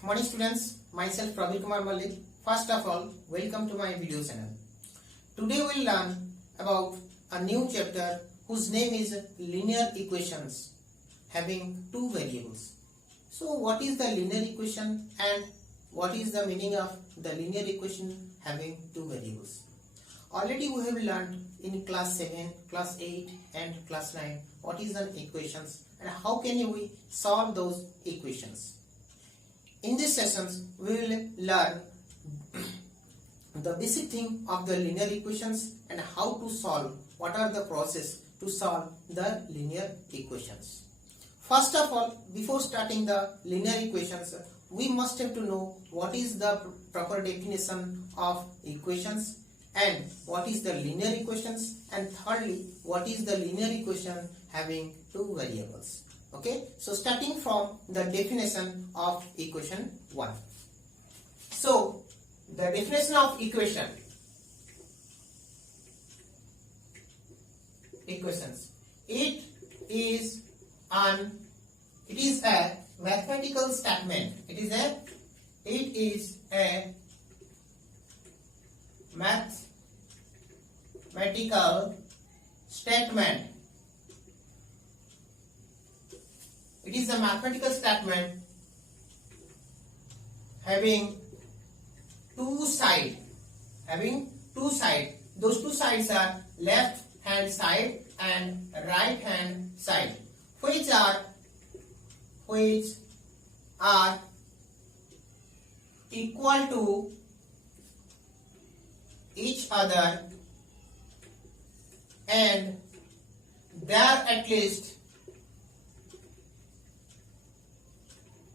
Morning students, myself Praveen Kumar Malik. First of all, welcome to my video channel. Today we'll learn about a new chapter whose name is linear equations having two variables. So what is the linear equation and what is the meaning of the linear equation having two variables? Already we have learned in class 7, class 8 and class 9 what is an equations and how can we solve those equations. In these sessions, we will learn the basic thing of the linear equations and how to solve, what are the process to solve the linear equations. First of all, before starting the linear equations, we must have to know what is the proper definition of equations and what is the linear equations, and thirdly, what is the linear equation having two variables. Okay, so starting from the definition of equation 1. So the definition of equations, it is a mathematical statement. It is a mathematical statement. It is a mathematical statement having two sides. Those two sides are left hand side and right hand side, which are equal to each other, and there at least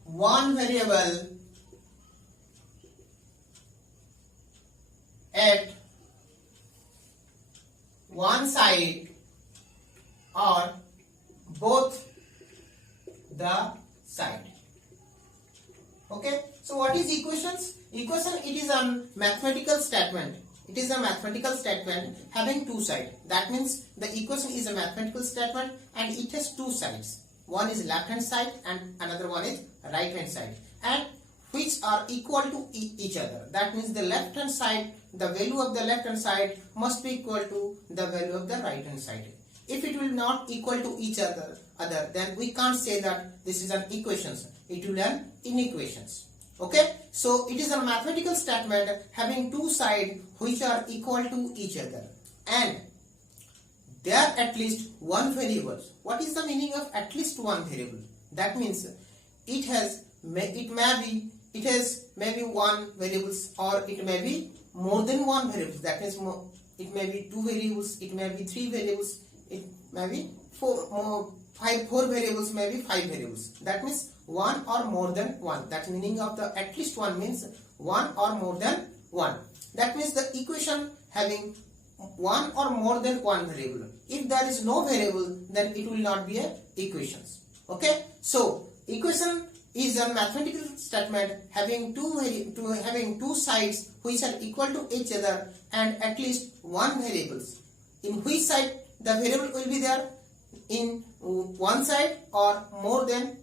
one variable at one side or both the side. Okay, so what is equations? Equation, it is a mathematical statement. It is a mathematical statement having two sides. That means the equation is a mathematical statement and it has two sides. One is left hand side and another one is right hand side, and which are equal to each other. That means the left hand side, the value of the left hand side must be equal to the value of the right hand side. If it will not equal to each other, then we can't say that this is an equations. It will be an inequations. Okay, so it is a mathematical statement having two sides which are equal to each other, and there are at least one variable. What is the meaning of at least one variable? That means it has maybe one variables, or it may be more than one variables. That means it may be two variables, it may be three variables, it may be four variables, maybe five variables. That means one or more than one. That meaning of the at least one means one or more than one. That means the equation having one or more than one variable. If there is no variable, then it will not be a equations. Okay, so equation is a mathematical statement having two sides which are equal to each other and at least one variables. In which side the variable will be there? In one side or more than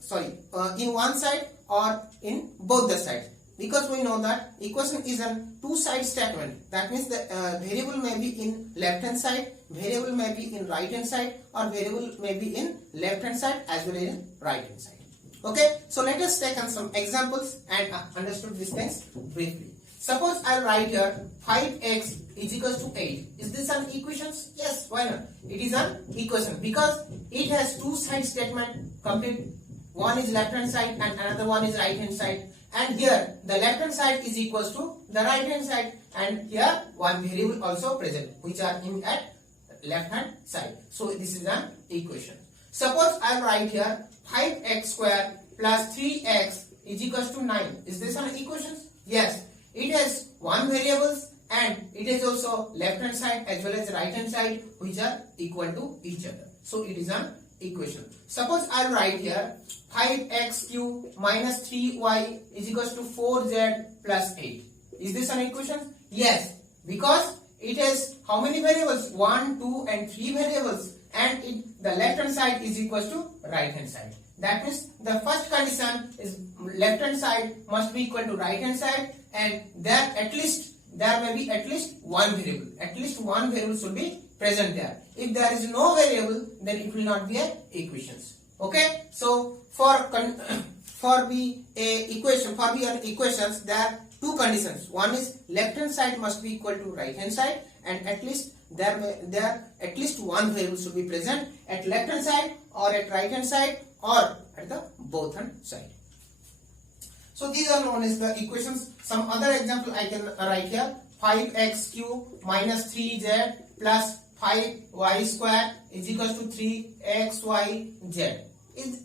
in one side or in both the sides, because we know that equation is a two-side statement. That means the variable may be in left hand side, variable may be in right hand side, or variable may be in left hand side as well as in right hand side. Okay, so let us take on some examples and understood these things briefly. Suppose I write here 5x is equals to 8. Is this an equation? Yes, why not? It is an equation because it has two side statement complete. One is left hand side and another one is right hand side. And here the left hand side is equals to the right hand side, and here one variable also present which are in at left hand side. So this is an equation. Suppose I write here 5x square plus 3x is equals to 9. Is this an equation? Yes. It has one variables and it is also left hand side as well as right hand side which are equal to each other. So it is an equation. Suppose I write here 5x cube minus 3y is equals to 4z plus 8. Is this an equation? Yes, because it has how many variables? 1, 2 and 3 variables, and the left hand side is equals to right hand side. That means the first condition is left hand side must be equal to right hand side, and there may be at least one variable. At least one variable should be present there. If there is no variable, then it will not be a equations. Okay, so for the equations, there are two conditions. One is left hand side must be equal to right hand side, and at least there at least one variable should be present at left hand side or at right hand side or at the both hand side. So these are known as the equations. Some other example I can write here: 5x cube minus 3z plus 5y square is equals to 3xyz.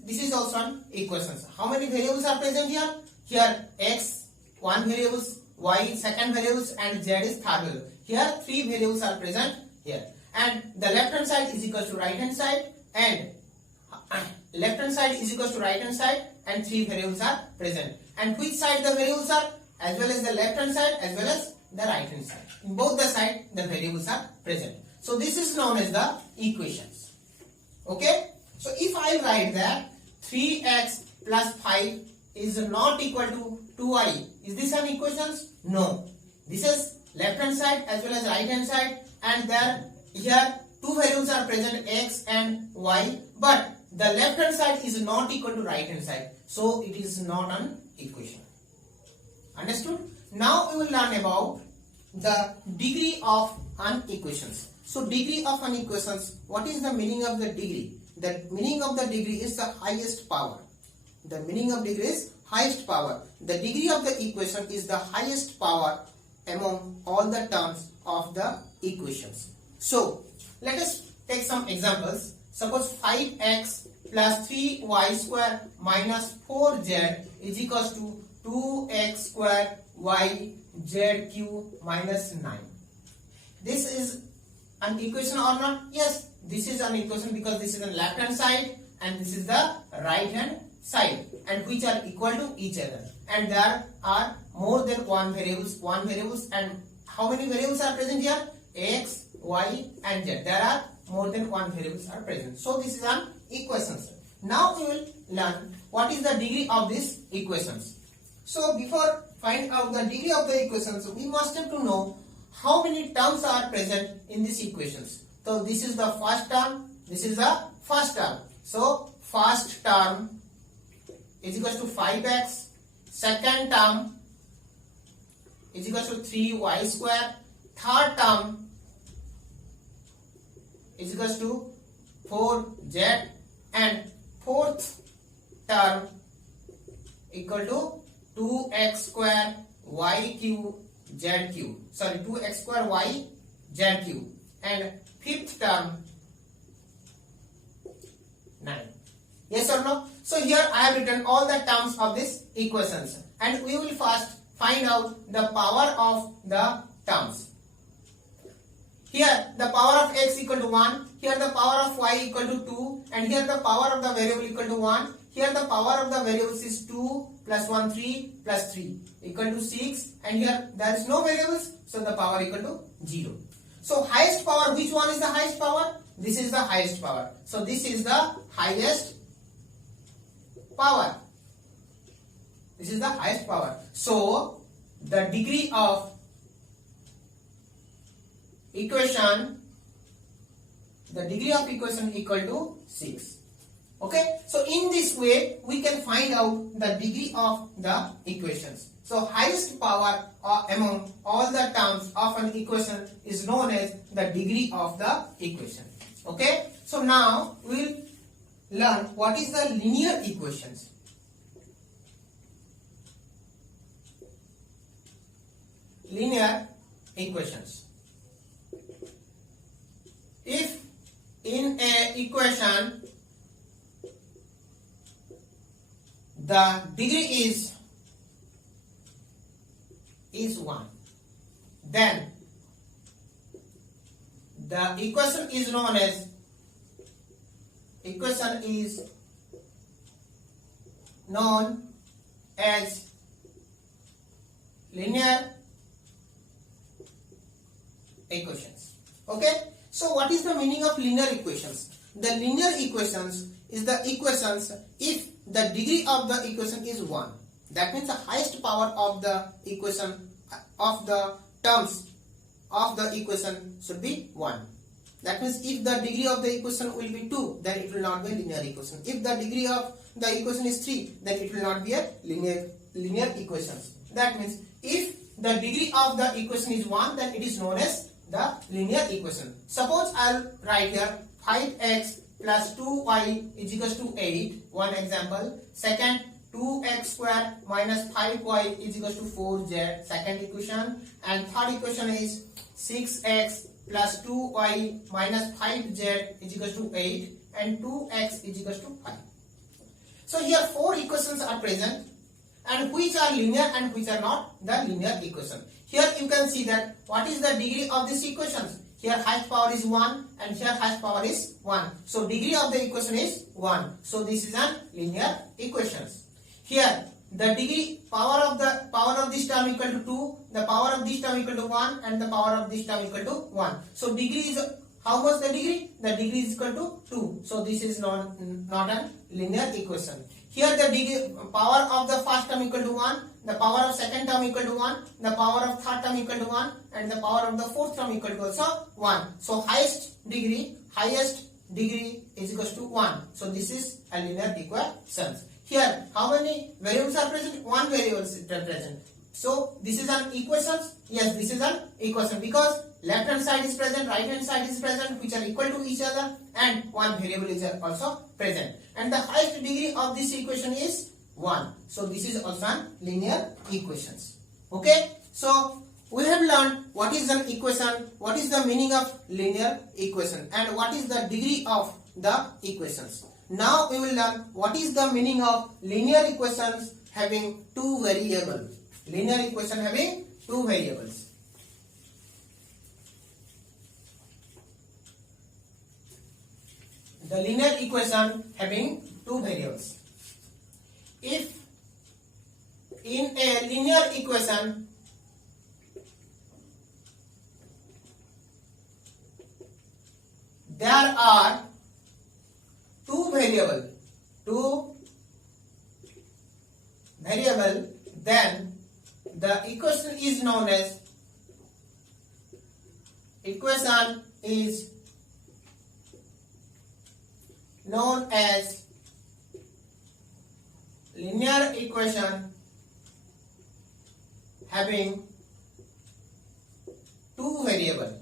This is also an equations. How many variables are present here? Here x one variables, y second variables, and z is third variable. Here three variables are present here, and the left hand side is equal to right hand side, and left hand side is equal to right hand side, and three variables are present. And which side the variables are? As well as the left hand side as well as the right hand side. In both the side the variables are present. So this is known as the equations. Okay, so if I write that 3x plus 5 is not equal to 2y, is this an equations? No. This is left hand side as well as right hand side, and here two variables are present, x and y, but the left hand side is not equal to right hand side, so it is not an equation. Understood? Now we will learn about the degree of an equations. So degree of an equations, what is the meaning of the degree? The meaning of the degree is the highest power. The meaning of degree is highest power. The degree of the equation is the highest power among all the terms of the equations. So let us take some examples. Suppose 5x plus 3y square minus 4z is equals to 2x square y z cube minus 9. This is an equation or not? Yes, this is an equation because this is the left hand side and this is the right hand side, and which are equal to each other, and there are more than one variables, and how many variables are present here? X, y and z. There are more than one variables are present. So this is an equations. Now we will learn what is the degree of these equations. So before find out the degree of the equations, we must have to know how many terms are present in these equations. So this is the first term, this is the first term. So first term is equal to 5x, second term is equal to 3y square, third term is equal to 4z, and fourth term equal to 2x square y cube z cube. Sorry, 2x square y z cube, and fifth term 9. Yes or no? So here I have written all the terms of these equations, and we will first find out the power of the terms. Here the power of x equal to 1, here the power of y equal to 2, and here the power of the variable equal to 1. Here the power of the variables is 2 plus 1 3 plus 3 equal to 6, and here there is no variables, so the power equal to 0. So highest power, which one is the highest power? This is the highest power. So this is the highest power. This is the highest power. So the degree of equation equal to 6. Okay, so in this way we can find out the degree of the equations. So highest power among all the terms of an equation is known as the degree of the equation. Okay, so now we will learn what is the linear equations. Linear equations. If in a equation the degree is 1, then the equation is known as linear equations. Okay, so what is the meaning of linear equations? The linear equations is the equations if the degree of the equation is 1. That means the highest power of the equation of the terms of the equation should be 1. That means if the degree of the equation will be 2, then it will not be a linear equation. If the degree of the equation is 3, then it will not be a linear equation. That means if the degree of the equation is 1, then it is known as the linear equation. Suppose I'll write here 5x plus 2y is equals to 8. One example. Second, 2x square minus 5y is equals to 4z. Second equation. And third equation is 6x plus 2y minus 5z is equals to 8. And 2x is equals to 5. So here 4 equations are present, and which are linear and which are not the linear equation. Here you can see that what is the degree of these equations. Here highest power is 1 and here highest power is 1. So degree of the equation is 1. So this is a linear equations. Here the degree power of this term equal to 2, the power of this term equal to 1, and the power of this term equal to 1. So degree is how much the degree? The degree is equal to 2. So this is not a linear equation. Here the degree power of the first term equal to 1, the power of second term equal to 1, the power of third term equal to 1, and the power of the fourth term equal to also 1. So highest degree is equal to 1. So this is a linear equation. Here how many variables are present? 1 variable is present. So this is an equation. Yes, this is an equation because left hand side is present, right hand side is present, which are equal to each other, and 1 variable is also present. And the highest degree of this equation is 1. So this is also a linear equations. Okay. So we have learned what is an equation, what is the meaning of linear equation, and what is the degree of the equations. Now we will learn what is the meaning of linear equations having 2 variables. Linear equation having 2 variables. The linear equation having 2 variables. If in a linear equation there are 2 variables, then the equation is known as linear equation having 2 variables.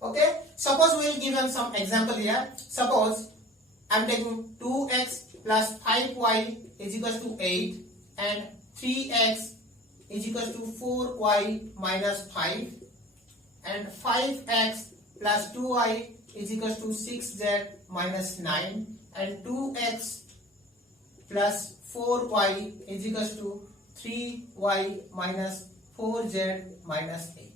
Okay. Suppose we will give them some example here. Suppose I am taking 2x plus 5y is equals to 8 and 3x is equals to 4y minus 5 and 5x plus 2y is equals to 6z minus 9 and 2x plus 4y is equals to 3y minus 4z minus 8.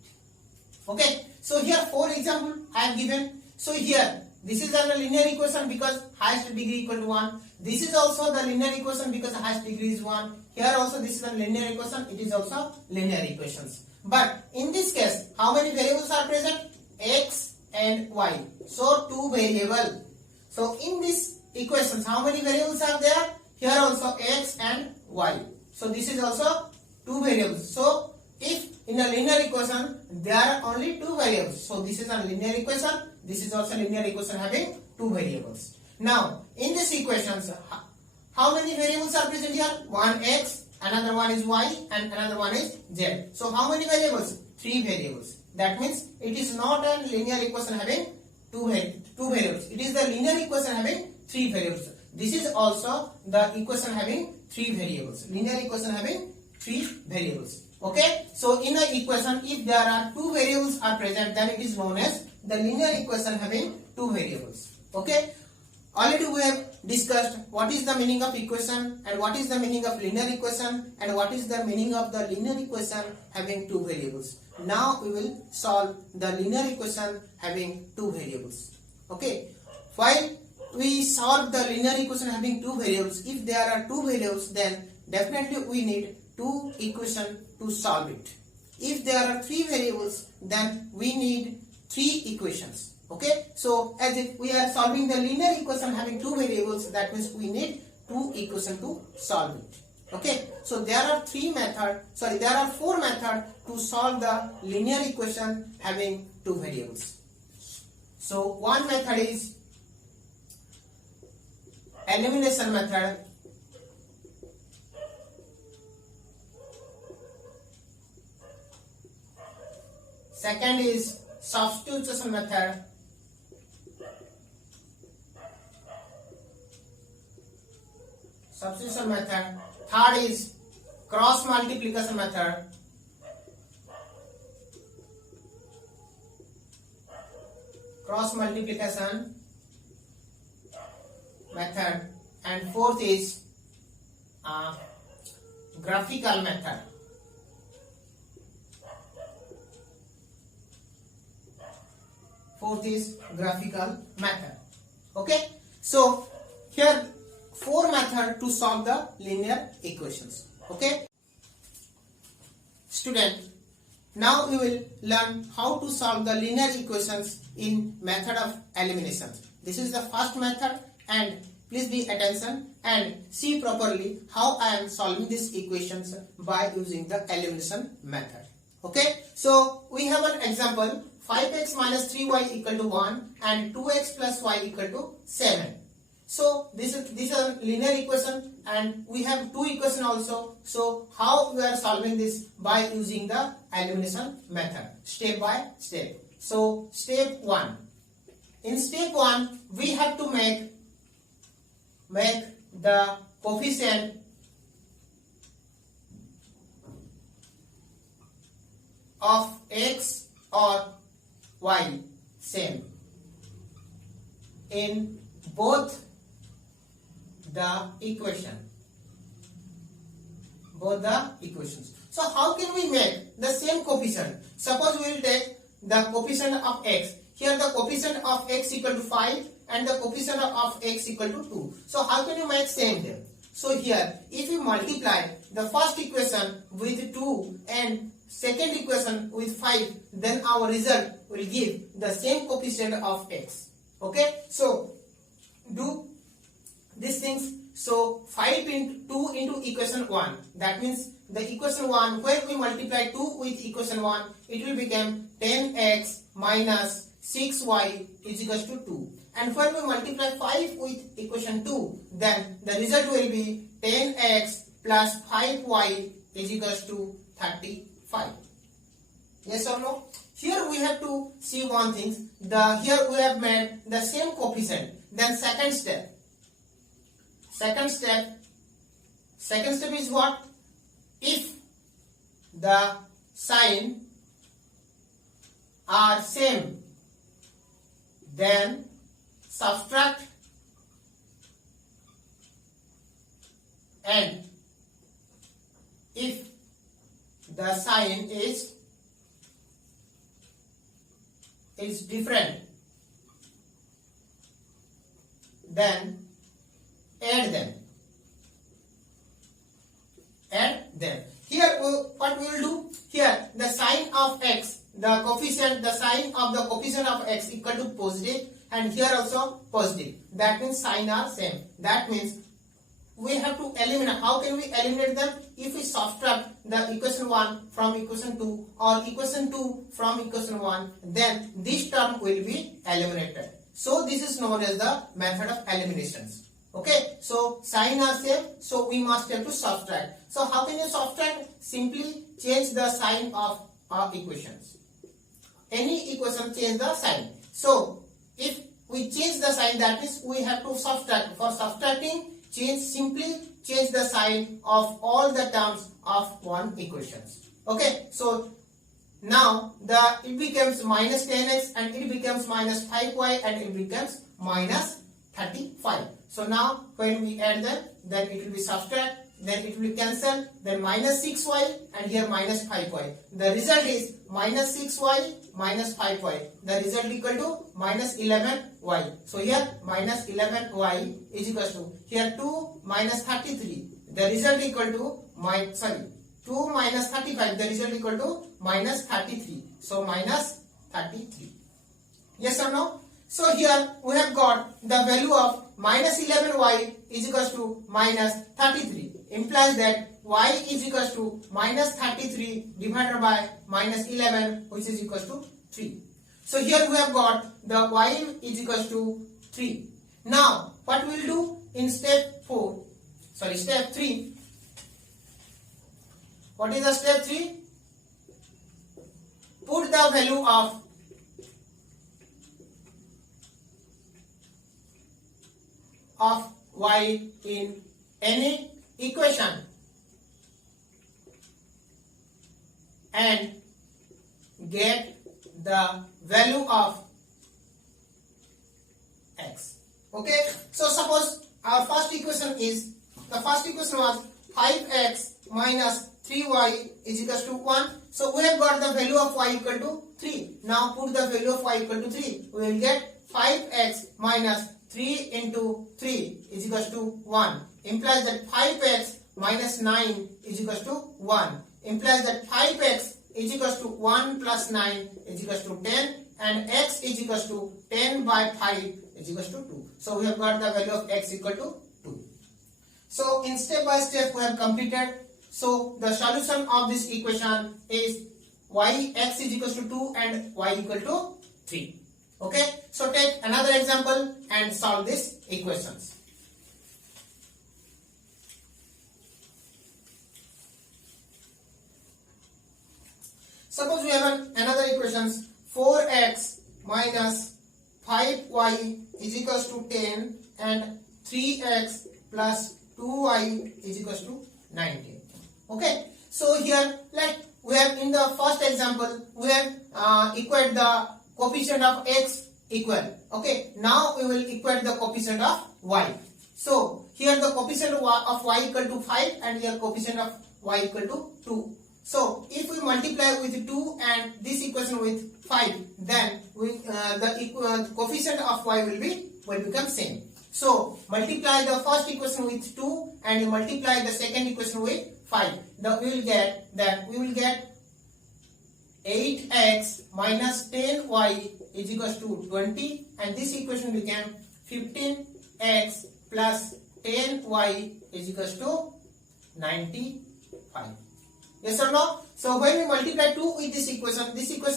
Okay. So here 4 example I have given. So here this is a linear equation because highest degree equal to 1. This is also the linear equation because the highest degree is 1. Here also this is a linear equation. It is also linear equations. But in this case, how many variables are present? X and y. So 2 variable. So in this equations, how many variables are there? Here also x and y. So this is also 2 variables. So if in a linear equation there are only 2 variables, so this is a linear equation. This is also linear equation having 2 variables. Now in this equations, how many variables are present here? One x, another one is y, and another one is z. So how many variables? 3 variables. That means it is not a linear equation having 2 variables. It is the linear equation having 3 variables. This is also the equation having 3 variables. Linear equation having 3 variables. Okay. So in an equation, if there are 2 variables are present, then it is known as the linear equation having 2 variables. Okay. Already we have discussed what is the meaning of equation and what is the meaning of linear equation and what is the meaning of the linear equation having 2 variables. Now we will solve the linear equation having 2 variables. Okay. While we solve the linear equation having 2 variables, if there are 2 variables, then definitely we need 2 equations to solve it. If there are 3 variables, then we need 3 equations. Okay, so as if we are solving the linear equation having two variables, that means we need two equations to solve it. Okay, so there are four methods to solve the linear equation having two variables. So one method is elimination method. Second is substitution method. Third is cross multiplication method. And fourth is graphical method. Okay, so here four methods to solve the linear equations. Okay, student, now we will learn how to solve the linear equations in method of elimination. This is the first method, and please be attention and see properly how I am solving these equations by using the elimination method. Okay, so we have an example: 5x minus 3y equal to 1 and 2x plus y equal to 7. So this is a linear equation, and we have two equations also. So how we are solving this? By using the elimination method, step by step. So step 1. In step 1, we have to make the coefficient of x or y same in both the equations. So how can we make the same coefficient? Suppose we will take the coefficient of x. Here the coefficient of x equal to 5 and the coefficient of x equal to 2. So how can you make same here? So here, if we multiply the first equation with 2 and second equation with 5, then our result will give the same coefficient of x. Okay, so do these things. So 5 into 2 into equation 1, that means the equation 1, where we multiply 2 with equation 1, it will become 10x minus 6y is equals to 2. And when we multiply 5 with equation 2, then the result will be 10x plus 5y is equals to 35. Yes or no? Here we have to see one thing. Here we have made the same coefficient. Then second step is what? If the sign are same, then subtract, and if the sign is different, then add them. Here what we will do? Here the sign of x, the sign of the coefficient of x equal to positive, and here also positive. That means sign are same. That means we have to eliminate. How can we eliminate them? If we subtract the equation 1 from equation 2 or equation 2 from equation 1, then this term will be eliminated. So this is known as the method of eliminations. Okay, so sign are same, so we must have to subtract. So how can you subtract? Simply change the sign of equations. Any equation, change the sign. So if we change the sign, that means we have to subtract. For subtracting, simply change the sign of all the terms of one equations. Okay, so now it becomes minus 10x and it becomes minus 5y and it becomes minus 35. So now when we add them, then it will be subtract, then it will be cancel, then minus 6y and here minus 5y. The result is minus 6y minus 5y. The result equal to minus 11y. So here minus 11y is equal to here 2 minus 33. The result equal to 2 minus 35. The result equal to minus 33. So minus 33. Yes or no? So here we have got the value of minus 11y is equals to minus 33. Implies that y is equals to minus 33 divided by minus 11, which is equals to 3. So here we have got the y is equals to 3. Now what we will do in step 3. What is the step 3? Put the value of y in any equation and get the value of x. Okay, so suppose our first equation was 5x minus 3y is equals to 1. So we have got the value of y equal to 3. Now put the value of y equal to 3. We will get 5x minus 3 into 3 is equals to 1. Implies that 5x minus 9 is equals to 1. Implies that 5x is equals to 1 plus 9 is equals to 10, and x is equals to 10 by 5 is equals to 2. So we have got the value of x equal to 2. So in step by step we have completed. So the solution of this equation is x is equals to 2 and y equal to 3. Okay, so take another example and solve these equations. Suppose we have another equations 4x minus 5y is equals to 10 and 3x plus 2y is equals to 19. Okay, so here like we have in the first example we have equate the coefficient of x equal. Okay, now we will equate the coefficient of y. So here the coefficient of y equal to 5 and here coefficient of y equal to 2. So if we multiply with 2 and this equation with 5, then the coefficient of y will become same. So multiply the first equation with 2 and you multiply the second equation with 5. We will get 8x minus 10y is equals to 20, and this equation became 15x plus 10y is equals to 95. Yes or no? So when we multiply 2 with this equation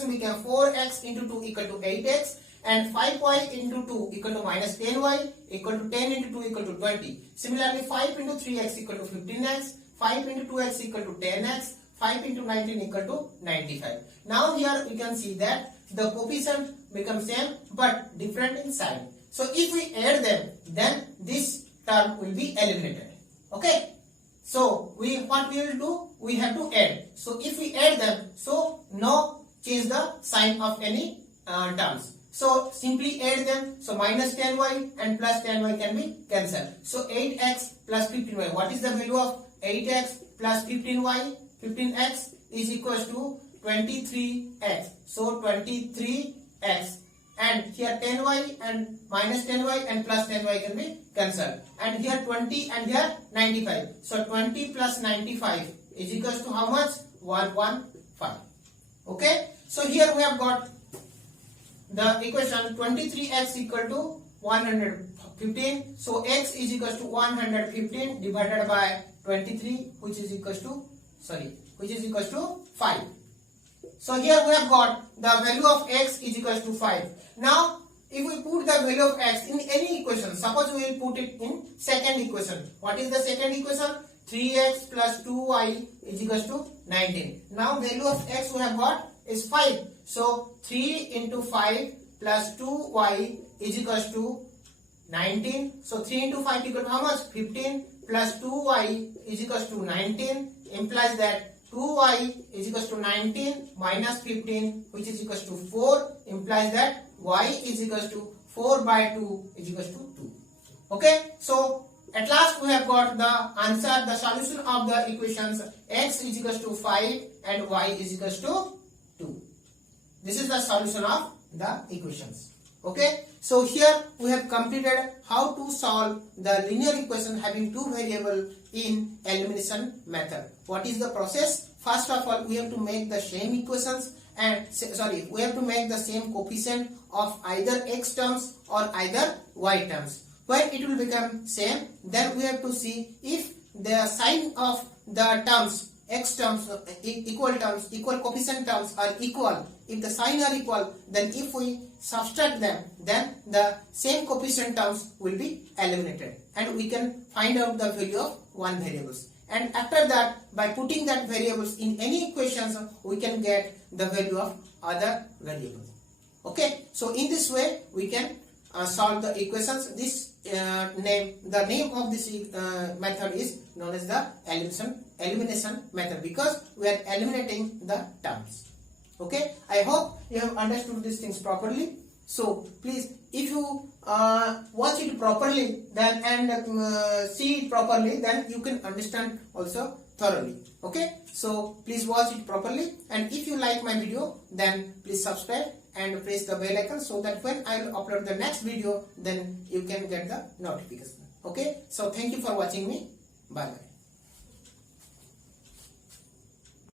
became 4x into 2 equal to 8x, and 5y into 2 equal to minus 10y equal to 10 into 2 equal to 20. Similarly 5 into 3x equal to 15x, 5 into 2x equal to 10x, 5 into 19 equal to 95. Now here we can see that the coefficient becomes same but different in sign. So if we add them, then this term will be eliminated. Okay. So what we will do? We have to add. So if we add them, so no change the sign of any terms. So simply add them. So minus 10y and plus 10y can be cancelled. So 8x plus 15y. What is the value of 8x plus 15y? 15x is equals to 23x. So 23x. And here 10y and minus 10y and plus 10y can be cancelled. And here 20 and here 95. So 20 plus 95 is equals to how much? 115. Okay. So here we have got the equation 23x equal to 115. So x is equals to 115 divided by 23, which is equals to 5. So here we have got the value of x is equals to 5. Now if we put the value of x in any equation, suppose we will put it in second equation. What is the second equation? 3x plus 2y is equals to 19. Now value of x we have got is 5. So 3 into 5 plus 2y is equals to 19. So 3 into 5 equal to how much? 15 plus 2y is equals to 19. Implies that 2y is equals to 19 minus 15, which is equals to 4. Implies that y is equals to 4 by 2 is equals to 2. Okay. So at last we have got the answer, the solution of the equations x is equals to 5 and y is equals to 2. This is the solution of the equations. Okay. So here we have completed how to solve the linear equation having two variables in elimination method. What is the process? First of all, we have to make the same equations, and sorry, we have to make the same coefficient of either x terms or either y terms. When it will become same, then we have to see if the sign of the terms, x terms, equal coefficient terms are equal. If the sign are equal, then if we subtract them, then the same coefficient terms will be eliminated, and we can find out the value of one variables. And after that, by putting that variables in any equations, we can get the value of other variables. Okay, so in this way we can solve the equations. This the name of this method is known as the elimination method, because we are eliminating the terms. Okay, I hope you have understood these things properly. So please, if you watch it properly, then and see it properly, then you can understand also thoroughly. Okay, so please watch it properly, and if you like my video, then please subscribe and press the bell icon, so that when I will upload the next video, then you can get the notification. Okay, so thank you for watching me. Bye bye.